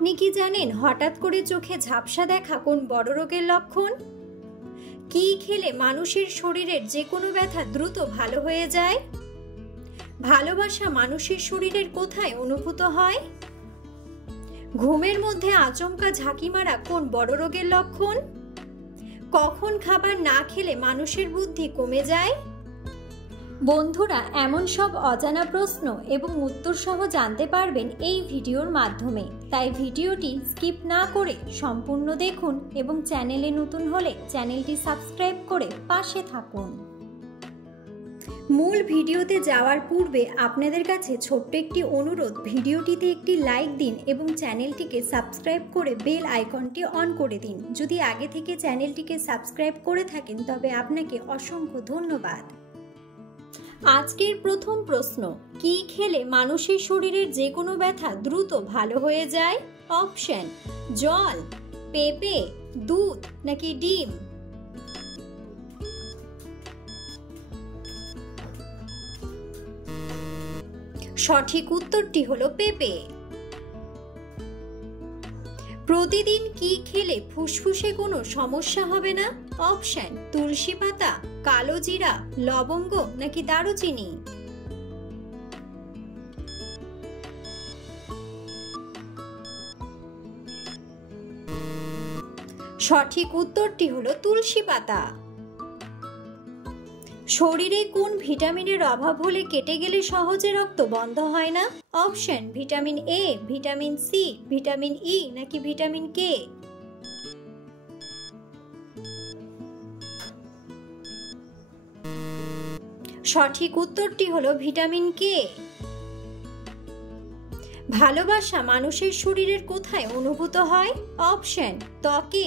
আপনি কি জানেন হঠাৎ করে চোখে ঝাপসা দেখা কোন বড় রোগের লক্ষণ? কি খেলে মানুষের শরীরের যে কোনো ব্যথা দ্রুত ভালো হয়ে যায়? ভালোবাসা মানুষের শরীরের কোথায় অনুভূত হয়? ঘুমের মধ্যে আচমকা ঝাঁকি মারা কোন বড় রোগের লক্ষণ? কখন খাবার না খেলে মানুষের বুদ্ধি কমে যায়? বন্ধুরা, এমন সব অজানা প্রশ্ন এবং উত্তর সহ জানতে পারবেন এই ভিডিওর মাধ্যমে। তাই ভিডিওটি স্কিপ না করে সম্পূর্ণ দেখুন এবং চ্যানেলে নতুন হলে চ্যানেলটি সাবস্ক্রাইব করে পাশে থাকুন। মূল ভিডিওতে যাওয়ার পূর্বে আপনাদের কাছে ছোট্ট একটি অনুরোধ, ভিডিওটিতে একটি লাইক দিন এবং চ্যানেলটিকে সাবস্ক্রাইব করে বেল আইকনটি অন করে দিন। যদি আগে থেকে চ্যানেলটিকে সাবস্ক্রাইব করে থাকেন তবে আপনাকে অসংখ্য ধন্যবাদ। আজকের প্রথম প্রশ্ন, কি খেলে মানুষের শরীরের যে কোনো ব্যথা দ্রুত ভালো হয়ে যায়? অপশন: জল, পেঁপে, দুধ নাকি ডিম? সঠিক উত্তরটি হলো পেঁপে। প্রতিদিন কি খেলে ফুসফুসে কোনো সমস্যা হবে না? অপশন: তুলসী পাতা, কালো জিরা, লবঙ্গ নাকি দারুচিনি? সঠিক উত্তরটি হলো তুলসী পাতা। শরীরে কোন ভিটামিনের অভাব হলে কেটে গেলে সহজে রক্ত বন্ধ হয় না? Option: vitamin A, vitamin C, vitamin E নাকি ভিটামিন কে? সঠিক উত্তরটি হলো ভিটামিন কে। ভালোবাসা মানুষের শরীরের কোথায় অনুভূত হয়? অপশন: ত্বকে,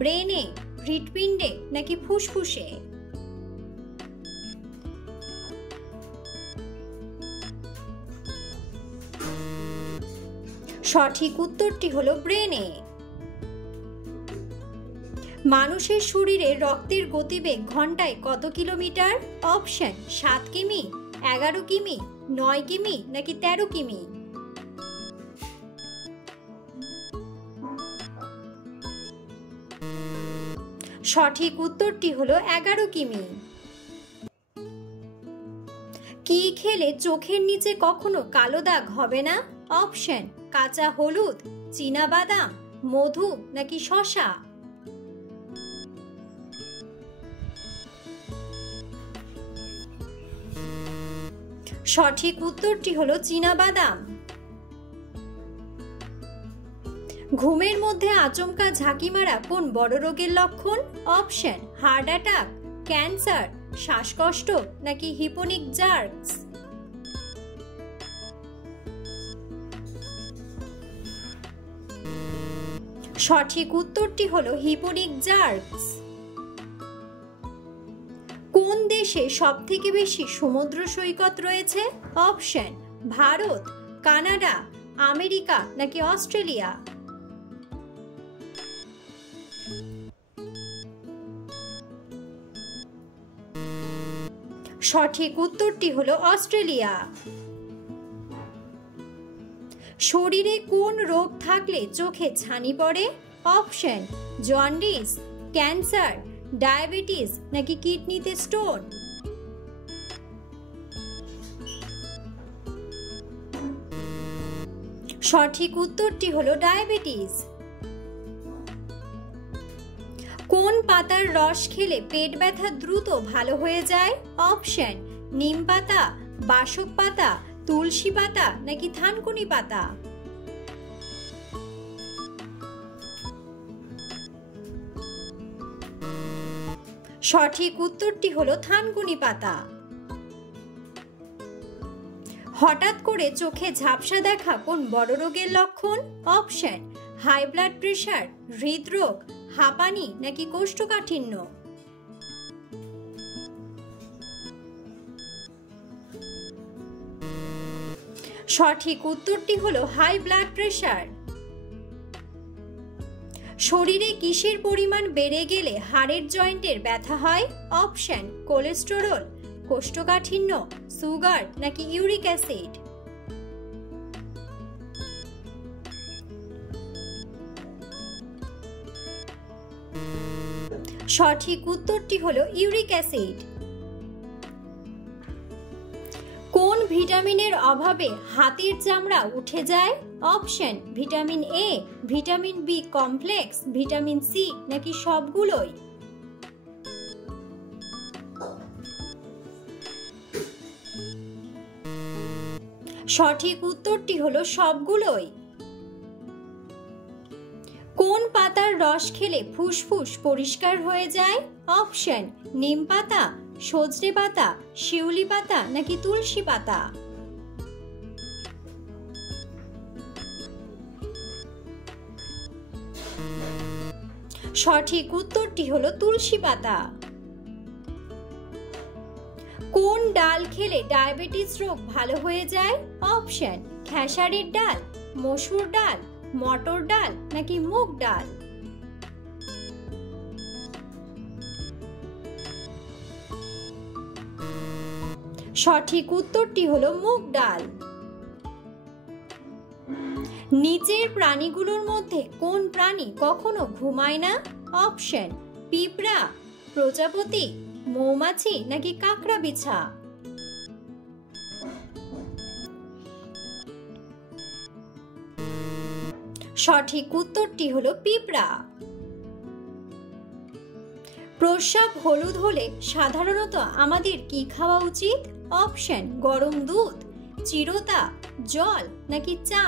ব্রেনে, হৃৎপিণ্ডে নাকি ফুসফুসে? সঠিক উত্তরটি হলো ব্রেনে। মানুষের শরীরে রক্তের গতিবেগ ঘন্টায় কত কিলোমিটার? অপশন: 7 কিমি, 11 কিমি, 9 কিমি নাকি 13 কিমি? সঠিক উত্তরটি হলো 11 কিমি। কি খেলে চোখের নিচে কখনো কালো দাগ হবে না? অপশন: কাঁচা হলুদ, চীনা বাদাম, মধু নাকি শসা? সঠিক উত্তরটি হলো চীনা বাদাম। ঘুমের মধ্যে আচমকা ঝাঁকি মারা কোন বড় রোগের লক্ষণ? অপশন: হার্ট অ্যাটাক, ক্যান্সার, শ্বাসকষ্ট নাকি হিপোনিক জার্কস? সঠিক উত্তরটি হলো হিপোনিক জার্কস। কোন দেশে সবথেকে বেশি সমুদ্র সৈকত রয়েছে? অপশন: ভারত, কানাডা, আমেরিকা নাকি অস্ট্রেলিয়া? সঠিক উত্তরটি হলো অস্ট্রেলিয়া। শরীরে কোন রোগ থাকলে চোখে ছানি পড়ে? অপশন: জন্ডিস, ক্যান্সার, ডায়াবেটিস নাকি কিডনিতে স্টোন? সঠিক উত্তরটি হলো ডায়াবেটিস। কোন পাতার রস খেলে পেট ব্যথা দ্রুত ভালো হয়ে যায়? অপশন: নিম পাতা, বাসক পাতা, তুলসী পাতা নাকি থানকুনি পাতা? সঠিক উত্তরটি হলো থানকুনি পাতা। হঠাৎ করে চোখে ঝাপসা দেখা কোন বড় রোগের লক্ষণ? অপশন: হাই ব্লাড প্রেশার, হৃদরোগ, হাঁপানি নাকি কোষ্ঠকাঠিন্য? সঠিক উত্তরটি হলো হাই ব্লাড প্রেশার। শরীরে কিসের পরিমাণ বেড়ে গেলে হাড়ের জয়েন্টের ব্যথা হয়? অপশন: কোলেস্টেরল, কোষ্ঠকাঠিন্য, সুগার নাকি ইউরিক অ্যাসিড? সঠিক উত্তরটি হলো ইউরিক অ্যাসিড। কোন ভিটামিনের অভাবে হাতির চামড়া উঠে যায়? Option vitamin A, vitamin B complex, vitamin C নাকি সবগুলোই? সঠিক উত্তরটি হলো সবগুলোই। কোন পাতার রস খেলে ফুসফুস পরিষ্কার হয়ে যায়? অপশন নিম পাতা, সজনে পাতা, শিউলি পাতা নাকি তুলসী পাতা? সঠিক উত্তরটি হলো তুলসী পাতা। কোন ডাল খেলে ডায়াবেটিস রোগ ভালো হয়ে যায়? অপশন খেসারির ডাল, মসুর ডাল, মটর ডাল নাকি মুগ ডাল? সঠিক উত্তরটি হলো মুগ ডাল। নিচের প্রাণীগুলোর মধ্যে কোন প্রাণী কখনো ঘুমায় না? অপশন পিঁপড়া, প্রজাপতি, মৌমাছি নাকি কাঁকড়া বিছা? সঠিক উত্তরটি হলো পিঁপড়া। প্রস্রাব হলুদ হলে সাধারণত আমাদের কি খাওয়া উচিত? অপশন গরম দুধ, চিরতা, জল নাকি চা?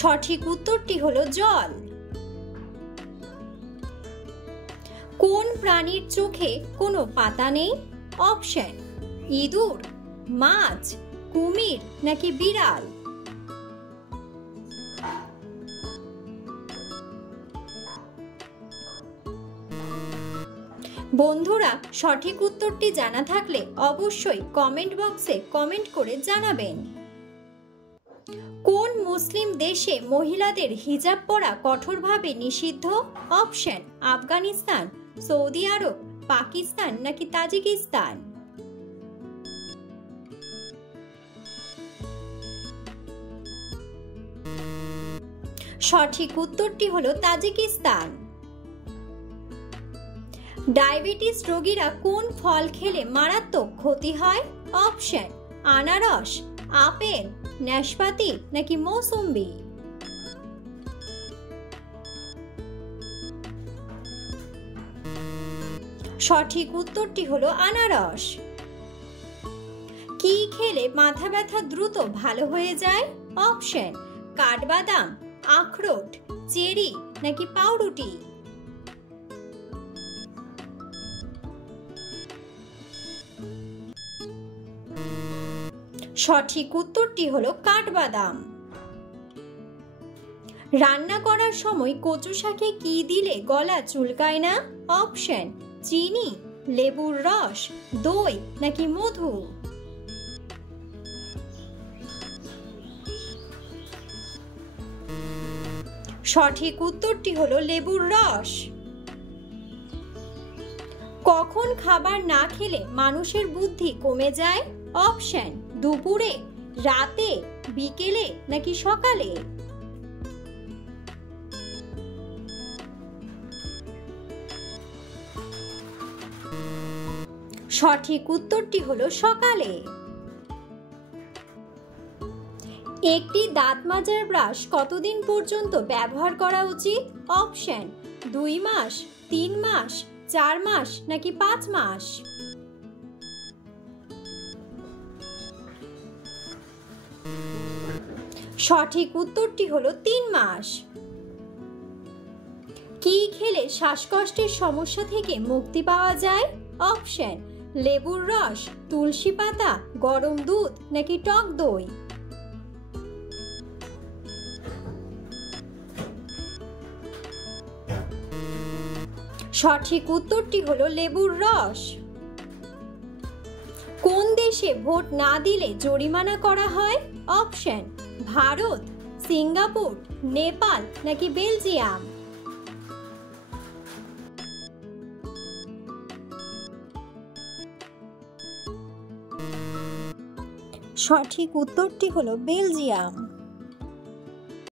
সঠিক উত্তরটি হলো জল। কোন প্রাণীর চোখে কোনো পাতা নেই? অপশন ইঁদুর, মাছ, কুমির নাকি বিড়াল? বন্ধুরা, সঠিক উত্তরটি জানা থাকলে অবশ্যই কমেন্ট বক্সে কমেন্ট করে জানাবেন। কোন মুসলিম দেশে মহিলাদের হিজাব পরা কঠোরভাবে নিষিদ্ধ? অপশন আফগানিস্তান, সৌদি আরব, পাকিস্তান নাকি তাজিকিস্তান? সঠিক উত্তরটি হলো তাজিকিস্তান। ডায়াবেটিস রোগীরা কোন ফল খেলে মারাত্মক ক্ষতি হয়? অপশন আনারস, আপেল, নাশপাতি নাকি মৌসুম্বি? সঠিক উত্তরটি হলো আনারস। কি খেলে মাথা ব্যথা দ্রুত ভালো হয়ে যায়? অপশন কাঠবাদাম, আখরোট, চেরি নাকি পাউরুটি? সঠিক উত্তরটি হলো কাঠবাদাম। রান্না করার সময় কচু শাকে কি দিলে গলা চুলকায় না? অপশন চিনি, লেবুর রস, দই নাকি মধু? সঠিক উত্তরটি হলো লেবুর রস। কখন খাবার না খেলে মানুষের বুদ্ধি কমে যায়? অপশন দুপুরে, রাতে, বিকেলে নাকি সকালে? সঠিক উত্তরটি হলো সকালে। একটি দাঁত মাজার ব্রাশ কতদিন পর্যন্ত ব্যবহার করা উচিত? অপশন 2 মাস, 3 মাস, 4 মাস নাকি 5 মাস? সঠিক উত্তরটি হলো 3 মাস। কি খেলে শ্বাসকষ্টের সমস্যা থেকে মুক্তি পাওয়া যায়? অপশন লেবুর রস, তুলসী পাতা, গরম দুধ নাকি টক দই? সঠিক উত্তরটি হলো লেবুর রস। কোন দেশে ভোট না দিলে জরিমানা করা হয়? অপশন ভারত, সিঙ্গাপুর, নেপাল নাকি বেলজিয়াম? সঠিক উত্তরটি হলো বেলজিয়াম।